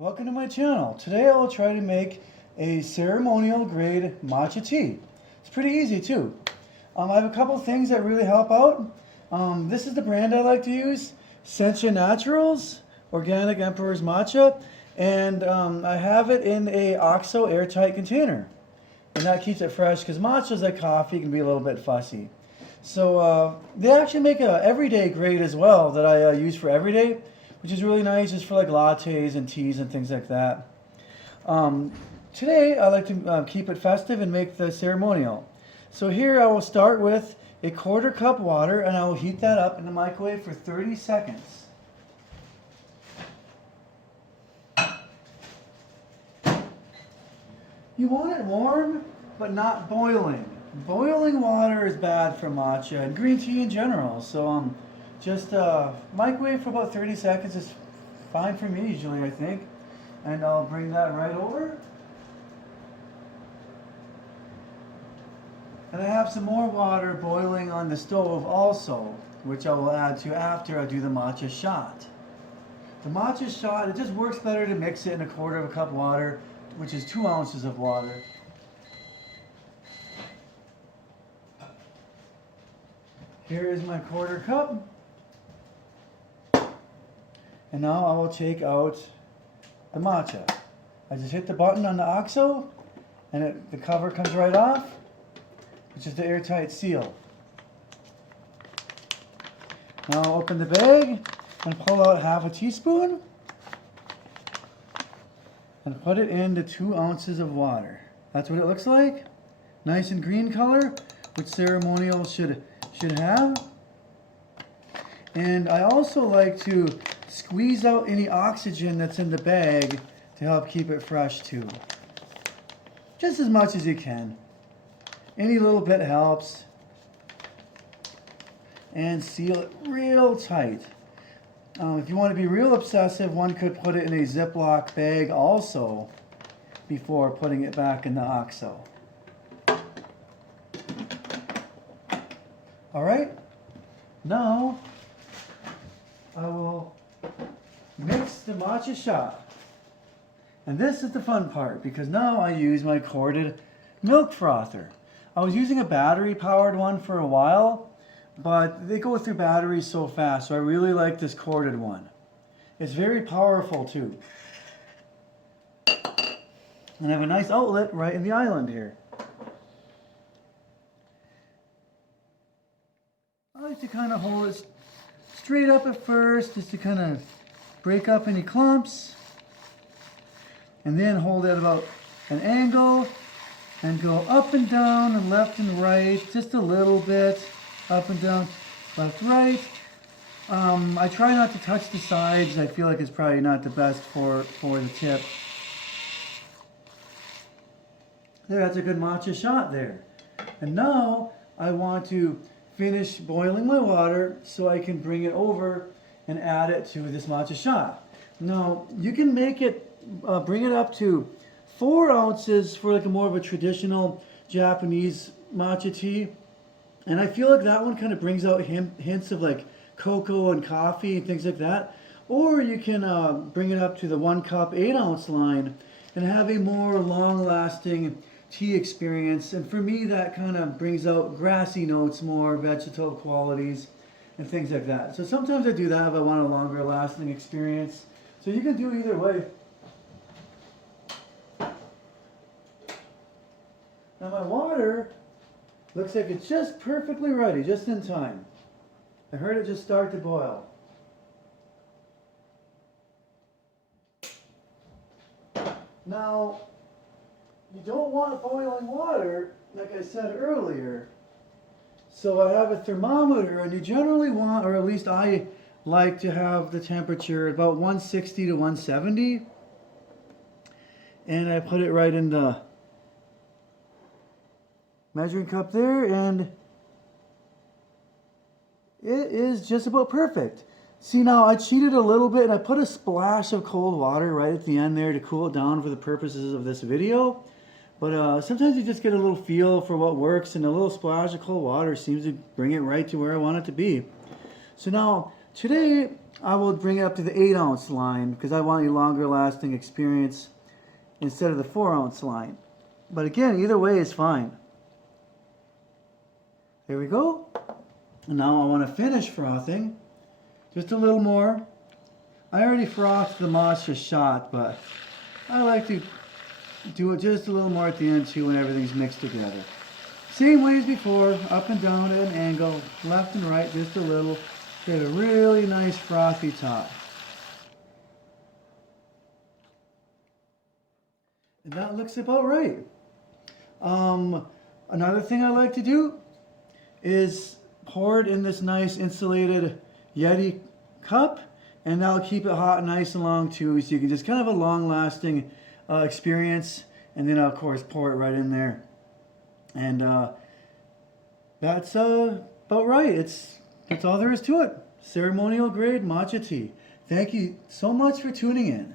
Welcome to my channel. Today I will try to make a ceremonial grade matcha tea. It's pretty easy too. I have a couple things that really help out. This is the brand I like to use, Sencha Naturals, Organic Emperor's Matcha, and I have it in a OXO airtight container. And that keeps it fresh because matchas like coffee can be a little bit fussy. So they actually make a everyday grade as well that I use for everyday, which is really nice just for like lattes and teas and things like that. Today I like to keep it festive and make the ceremonial. So here I will start with a 1/4 cup water and I will heat that up in the microwave for 30 seconds. You want it warm, but not boiling. Boiling water is bad for matcha and green tea in general. So just microwave for about 30 seconds is fine for me usually, I think. And I'll bring that right over. And I have some more water boiling on the stove also, which I will add to after I do the matcha shot. The matcha shot, it just works better to mix it in a 1/4 cup water, which is 2 ounces of water. Here is my 1/4 cup. And now I will take out the matcha. I just hit the button on the OXO and the cover comes right off, which is the airtight seal. Now I'll open the bag and pull out 1/2 teaspoon and put it into 2 ounces of water. That's what it looks like. Nice and green color, which ceremonial should have. And I also like to squeeze out any oxygen that's in the bag to help keep it fresh too. Just as much as you can. Any little bit helps. And seal it real tight. If you want to be real obsessive, one could put it in a Ziploc bag also before putting it back in the OXO. Alright, now I will mix the matcha shot. And this is the fun part because now I use my corded milk frother. I was using a battery powered one for a while, but they go through batteries so fast, so I really like this corded one. It's very powerful too. And I have a nice outlet right in the island here. I like to kind of hold it straight up at first, just to kind of break up any clumps. And then hold it about an angle and go up and down and left and right, just a little bit. Up and down, left, right. I try not to touch the sides. I feel like it's probably not the best for the tip. There, that's a good matcha shot there. And now I want to finish boiling my water so I can bring it over and add it to this matcha shot. Now you can make it, bring it up to 4 ounces for like a more of a traditional Japanese matcha tea. And I feel like that one kind of brings out hints of like cocoa and coffee and things like that. Or you can bring it up to the 1 cup 8 ounce line and have a more long lasting tea experience. And for me that kind of brings out grassy notes more, vegetal qualities and things like that. So sometimes I do that if I want a longer lasting experience. So you can do either way. Now my water looks like it's just perfectly ready, just in time. I heard it just start to boil. Now, you don't want boiling water, like I said earlier. So I have a thermometer, and you generally want, or at least I like to have the temperature about 160 to 170. And I put it right in the measuring cup there, and it is just about perfect. See, now I cheated a little bit and I put a splash of cold water right at the end there to cool it down for the purposes of this video. But sometimes you just get a little feel for what works, and a little splash of cold water seems to bring it right to where I want it to be. So now, today I will bring it up to the 8-ounce line because I want a longer lasting experience instead of the 4-ounce line. But again, either way is fine. There we go. And now I want to finish frothing. Just a little more. I already frothed the matcha shot, but I like to do it just a little more at the end too when everything's mixed together. Same way as before, up and down at an angle, left and right, just a little. Get a really nice frothy top. And that looks about right. Another thing I like to do is pour it in this nice insulated Yeti cup, and that'll keep it hot and nice and long too, so you can just kind of a long-lasting experience. And then of course pour it right in there, and that's about right. That's all there is to it. Ceremonial grade matcha tea. Thank you so much for tuning in.